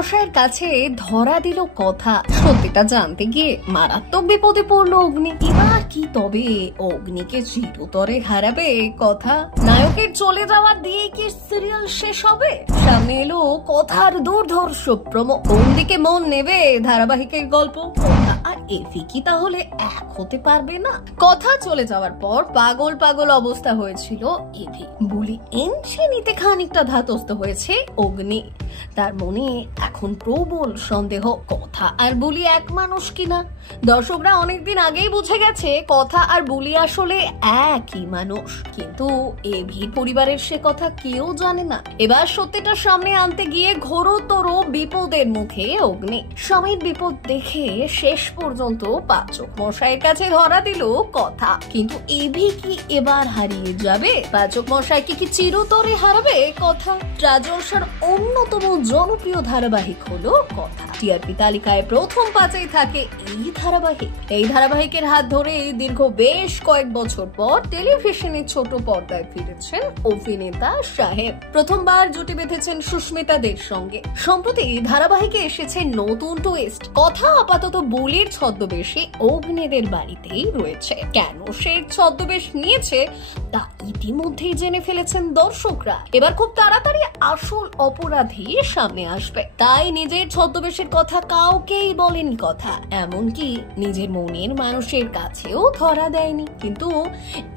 মশাইয়ের কাছে ধরা দিল কথা। সত্যিটা জানতে গিয়ে মারাত্মক বিপদে পড়লো অগ্নি। এবার কি তবে অগ্নিকে চিরতরে হারাবে কথা? নায়কের চলে যাওয়া দিয়ে কি সিরিয়াল শেষ হবে? সামনে এলো কথার দুর্ধর্ষ প্রোমো। কোন দিকে মন নেবে ধারাবাহিকের গল্প? কথা আর এভি কি তাহলে এক হতে পারবে না? কথা চলে যাওয়ার পর পাগল পাগল অবস্থা হয়েছিল এভি। বুলি এনছে নিতে খানিকটা ধাতস্থ হয়েছে অগ্নি। তার মনে এখন প্রবল সন্দেহ, কথা আর বুলি এক মানুষ কিনা। দর্শকরা অনেকদিন আগেই বুঝে গেছে কথা আর বুলি আসলে একই মানুষ, কিন্তু এভি পরিবারের সে কথা কেউ জানে না। এবার সত্যিটা সামনে আনতে গিয়ে ঘোরতর বিপদের মুখে অগ্নি। স্বামীর বিপদ দেখে শেষ পর্যন্ত পাচক মশাইয়ের কাছে ধরা দিল কথা। কিন্তু এভি কি এবার হারিয়ে যাবে? পাচক মশাইকে কি চিরতরে হারাবে কথা? রাজর্ষার অন্যতম জনপ্রিয় ধারাবাহিক হলো কথা। টিআরপি তালিকায় প্রথম 5-এই থাকে এই ধারাবাহিকের হাত ধরে দীর্ঘ বেশ কয়েক বছর পর টেলিভিশনে ছোট পর্দায় ফিরেছেন অভিনেতা সাহেব। প্রথমবার জুটি বেঁধেছেন সুস্মিতা দের সঙ্গে। সম্প্রতি ধারাবাহিকে এসেছে নতুন টুইস্ট। কথা আপাতত বুলির ছদ্মবেশে অগ্নিদের বাড়িতেই রয়েছে। কেন সে ছদ্মবেশ নিয়েছে তা ইতিমধ্যেই জেনে ফেলেছেন দর্শকরা। এবার খুব তাড়াতাড়ি আসল অপরাধী সামনে আসবে, তাই নিজের ছদ্মবেশের কথা কাউকেই বলেনি কথা, এমনকি নিজের মনের মানুষের কাছেও ধরা দেয়নি। কিন্তু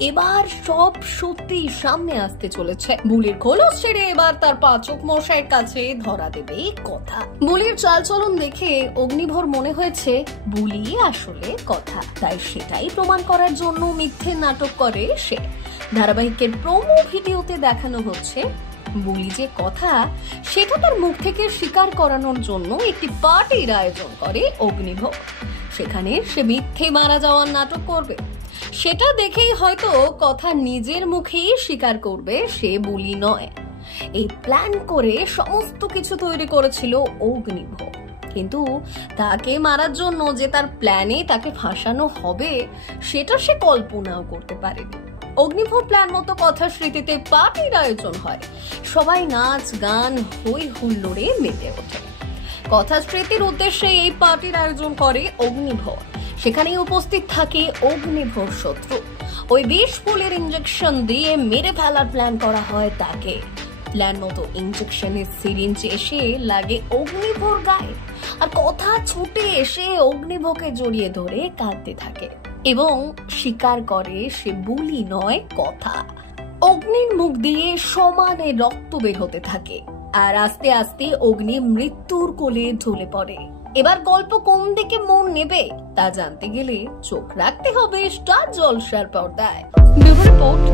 এবার সব সত্যি সামনে আসতে চলেছে। বুলির খোলস ছেড়ে এবার তার পাচক মশাইয়ের কাছে ধরা দেবে কথা। বুলির চালচলন দেখে অগ্নিভর মনে হয়েছে বুলি আসলে কথা, তাই সেটাই প্রমাণ করার জন্য মিথ্যে নাটক করে সে। ধারাবাহিকের প্রোমো ভিডিওতে দেখানো হচ্ছে বুলি যে কথা সেটা তার মুখ থেকে স্বীকার করানোর জন্য একটি পার্টির আয়োজন করে অগ্নিভোগ। সেখানে সে মিথ্যে মারা যাওয়ার নাটক করবে। সেটা দেখেই হয়তো কথা নিজের মুখেই স্বীকার করবে সে বুলি নয়। এই প্ল্যান করে সমস্ত কিছু তৈরি করেছিল অগ্নিভোগ, কিন্তু তাকে মারার জন্য যে তার প্ল্যানে তাকে ফাঁসানো হবে সেটা সে কল্পনাও করতে পারেনি। অগ্নিভোগ প্ল্যান মতো কথা স্মৃতিতে পার্টির আয়োজন হয়। সবাই নাচ গান হই হুল্লোড়ে মেতে ওঠে। কথা স্মৃতির উদ্দেশ্যে এই পার্টির আয়োজন করে অগ্নিভোগ। সেখানে উপস্থিত থাকে অগ্নিভোগ শত্রু। ওই বিষ ফুলের ইঞ্জেকশন দিয়ে মেরে ফেলার প্ল্যান করা হয় তাকে। প্ল্যান মতো ইঞ্জেকশনের সিরিঞ্জ এসে লাগে অগ্নিভোর গায়ে, আর কথা ছুটে এসে অগ্নিভোগকে জড়িয়ে ধরে কাঁদতে থাকে এবং স্বীকার করে সে বুলি নয় কথা। অগ্নির মুখ দিয়ে সমানে রক্ত বের হতে থাকে, আর আস্তে আস্তে অগ্নি মৃত্যুর কোলে ঢলে পড়ে। এবার গল্প কোন দিকে মন নেবে তা জানতে গেলে চোখ রাখতে হবে স্টার জলসার পর্দায়। Bureau report.